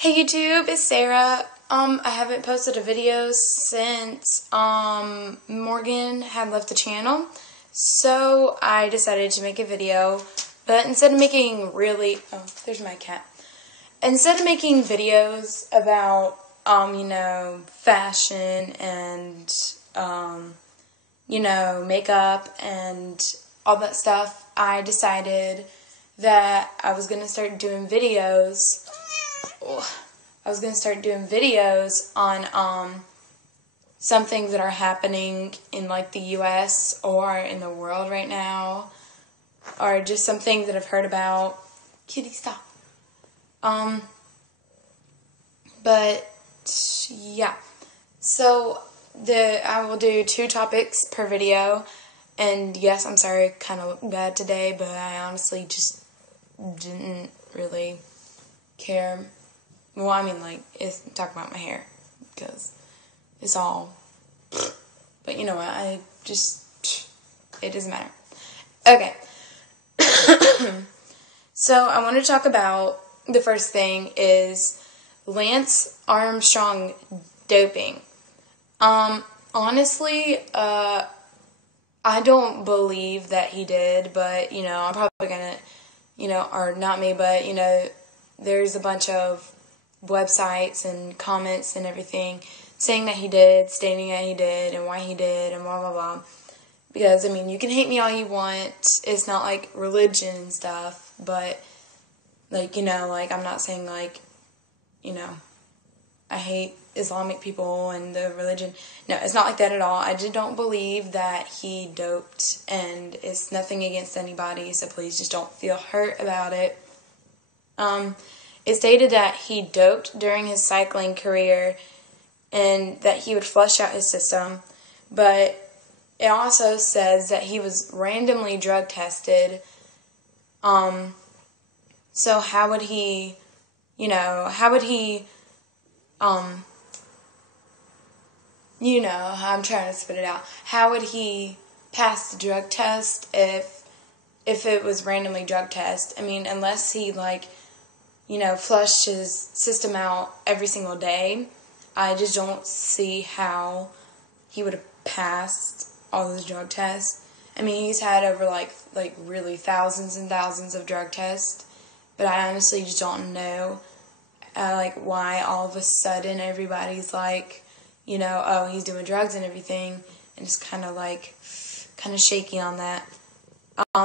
Hey YouTube, it's Sarah. I haven't posted a video since Morgan had left the channel, so I decided to make a video. But instead of making there's my cat. Instead of making videos about fashion and makeup and all that stuff, I decided that I was gonna start doing videos. On some things that are happening in like the US or in the world right now, or just some things that I've heard about. Kitty, stop. But yeah. So I will do 2 topics per video. And yes, I'm sorry, I kind of look bad today, but I honestly just didn't really care. Well, I mean, it's talk about my hair, because it's all, but you know what, it doesn't matter. Okay, so I want to talk about, the first thing is Lance Armstrong doping. Honestly, I don't believe that he did, but, I'm probably gonna, or not me, but, there's a bunch of websites and comments and everything saying that he did, stating that he did, and why he did, and blah, blah, blah. Because, you can hate me all you want. It's not like religion and stuff, but, I'm not saying, I hate Islamic people and the religion. No, it's not like that at all. I just don't believe that he doped, and it's nothing against anybody, so please just don't feel hurt about it. It stated that he doped during his cycling career and that he would flush out his system, but it also says that he was randomly drug tested. So how would he, I'm trying to spit it out. How would he pass the drug test if it was randomly drug test? Unless he, flushed his system out every single day, I just don't see how he would have passed all those drug tests. He's had over, really thousands and thousands of drug tests, but I honestly just don't know, why all of a sudden everybody's oh, he's doing drugs and everything, and just kind of shaky on that.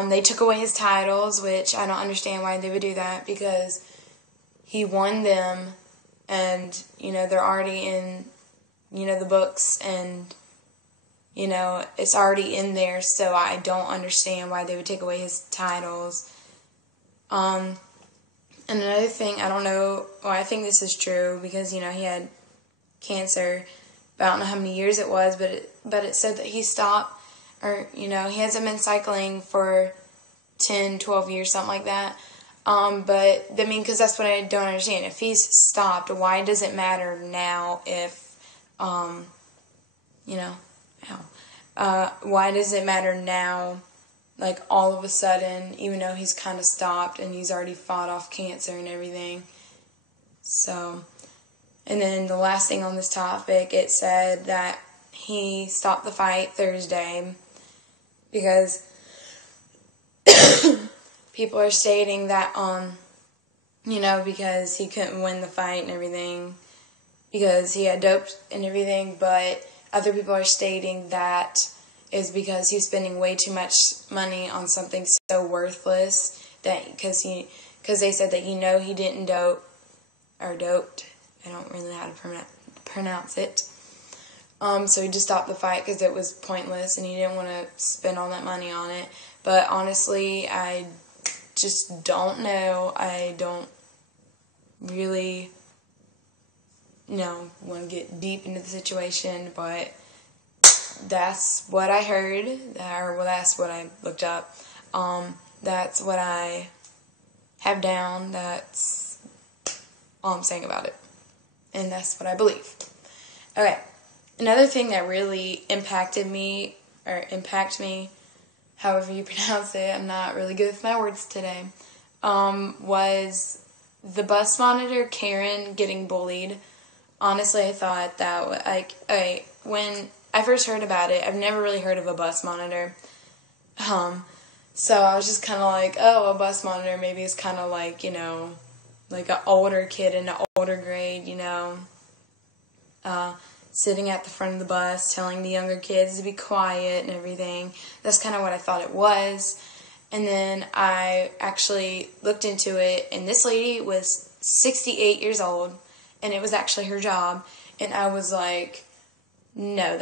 They took away his titles, which I don't understand why they would do that, because he won them, and, they're already in, the books, and, it's already in there, so I don't understand why they would take away his titles. And another thing, I don't know, I think this is true, because, he had cancer, but I don't know how many years it was, but it said that he stopped, or, he hasn't been cycling for 10, 12 years, something like that. But, because that's what I don't understand. If he's stopped, why does it matter now if, why does it matter now, all of a sudden, even though he's kind of stopped and he's already fought off cancer and everything? So, and then the last thing on this topic, it said that he stopped the fight Thursday because people are stating that, because he couldn't win the fight and everything, because he had doped and everything, but other people are stating that is because he's spending way too much money on something so worthless, that, because they said that, he didn't dope, or doped, I don't really know how to pronounce it, so he just stopped the fight because it was pointless, and he didn't want to spend all that money on it. But honestly, I just don't know. I don't really, want to get deep into the situation, but that's what I heard, that's what I looked up. That's what I have down. That's all I'm saying about it, and that's what I believe. Okay, another thing that really impacted me, or impact me, however you pronounce it, I'm not really good with my words today, was the bus monitor, Karen, getting bullied, honestly, I thought that, like, okay, when I first heard about it, I've never really heard of a bus monitor. So I was just kind of like, oh, a bus monitor maybe is kind of like, like an older kid in an older grade, sitting at the front of the bus, telling the younger kids to be quiet and everything. That's kind of what I thought it was. And then I actually looked into it, and this lady was 68 years old, and it was actually her job. And I was like, no,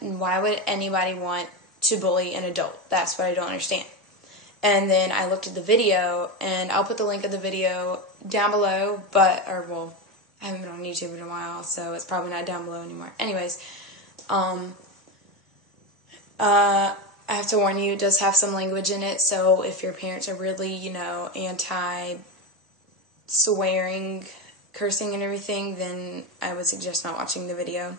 why would anybody want to bully an adult? That's what I don't understand. And then I looked at the video, and I'll put the link of the video down below, I haven't been on YouTube in a while, so it's probably not down below anymore. Anyways, I have to warn you, it does have some language in it, so if your parents are really, anti-swearing, cursing and everything, then I would suggest not watching the video.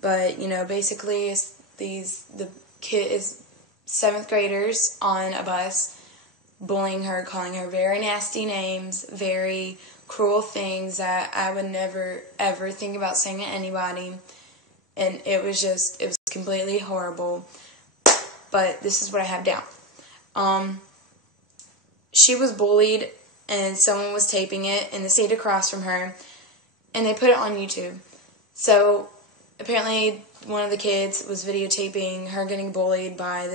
But, basically, the kid is 7th graders on a bus, bullying her, calling her very nasty names, very cruel things that I would never, ever think about saying to anybody. And it was completely horrible. But this is what I have down. She was bullied, and someone was taping it in the seat across from her, and they put it on YouTube. So apparently one of the kids was videotaping her getting bullied by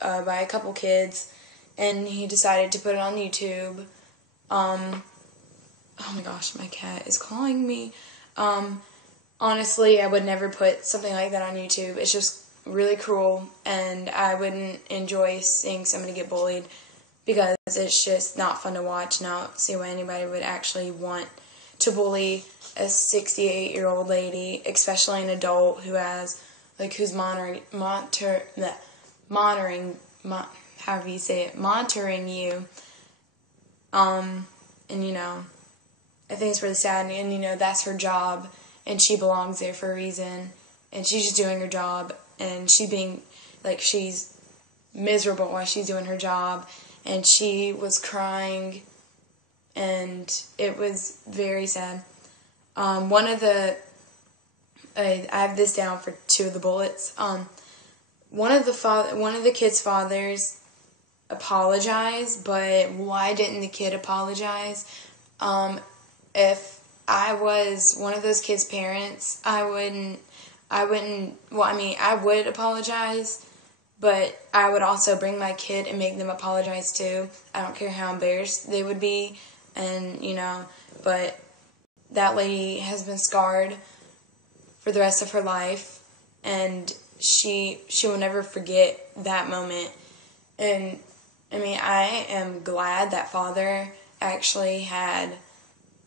a couple kids, and he decided to put it on YouTube. Oh my gosh, my cat is calling me. Honestly, I would never put something like that on YouTube. It's just really cruel, and I wouldn't enjoy seeing somebody get bullied because it's just not fun to watch, and I don't see why anybody would actually want to bully a 68-year-old lady, especially an adult who's monitoring you. And I think it's really sad, and that's her job, and she belongs there for a reason, and she's just doing her job, and she's miserable while she's doing her job, and she was crying, and it was very sad. I have this down for 2 of the bullets. One of the kids' fathers apologized, but why didn't the kid apologize? If I was one of those kids' parents, I would apologize, but I would also bring my kid and make them apologize too. I don't care how embarrassed they would be, and, but that lady has been scarred for the rest of her life, and she will never forget that moment. And, I am glad that father actually had,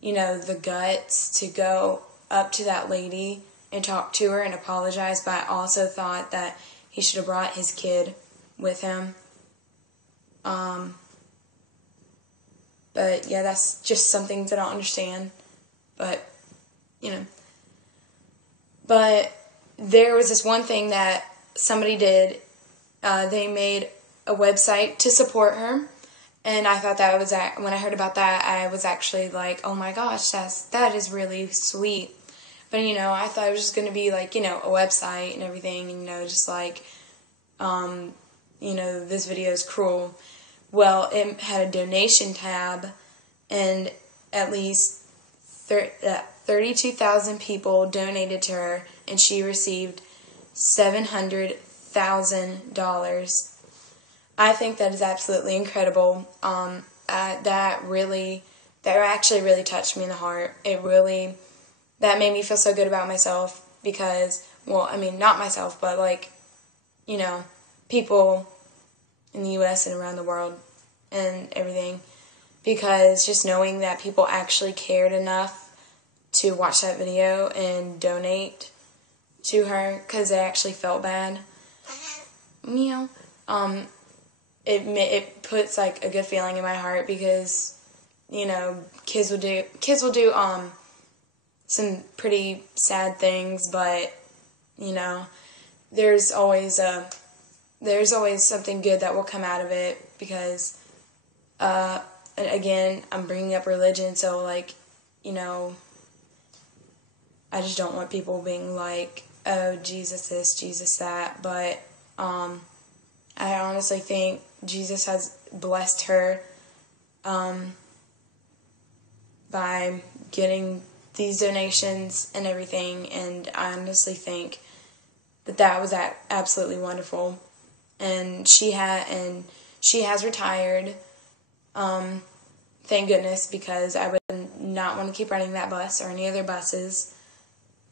the guts to go up to that lady and talk to her and apologize, but I also thought that he should have brought his kid with him. But yeah, that's just some things I don't understand. But, But there was this one thing that somebody did. They made a website to support her. And I thought that when I heard about that, I was actually like, oh my gosh, that is really sweet. But, I thought it was just going to be like, a website and everything, and, just like, this video is cruel. Well, it had a donation tab, and at least 32,000 people donated to her, and she received $700,000. I think that is absolutely incredible. That actually really touched me in the heart. That made me feel so good about myself because, not myself, but people in the U.S. and around the world and everything. Because just knowing that people actually cared enough to watch that video and donate to her because they actually felt bad. It puts like a good feeling in my heart because kids will do some pretty sad things, but there's always something good that will come out of it because again, I'm bringing up religion, so, like, you know, I just don't want people being like, oh, Jesus this, Jesus that, but I honestly think Jesus has blessed her by getting these donations and everything, and I honestly think that was absolutely wonderful. And she has retired, thank goodness, because I would not want to keep running that bus or any other buses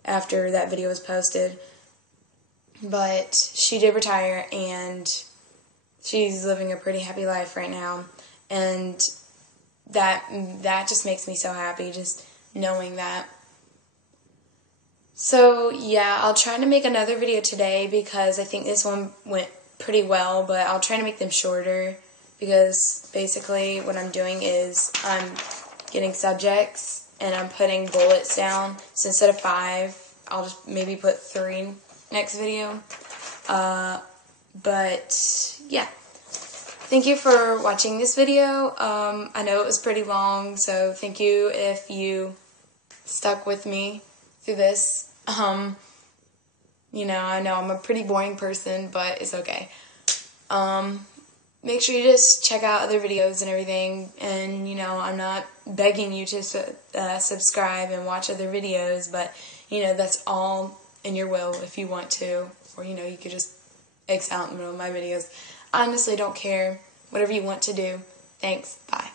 after that video was posted. But she did retire, and she's living a pretty happy life right now, and that just makes me so happy, just knowing that. So, yeah, I'll try to make another video today because I think this one went pretty well, but I'll try to make them shorter because basically what I'm doing is I'm getting subjects and I'm putting bullets down. So instead of 5, I'll just maybe put 3 next video. But, yeah. Thank you for watching this video. I know it was pretty long, so thank you if you stuck with me through this. You know, I know I'm a pretty boring person, but it's okay. Make sure you just check out other videos and everything, and, you know, I'm not begging you to subscribe and watch other videos, but, you know, that's all in your will if you want to, or, you know, you could just X out in the middle of my videos. I honestly don't care. Whatever you want to do. Thanks. Bye.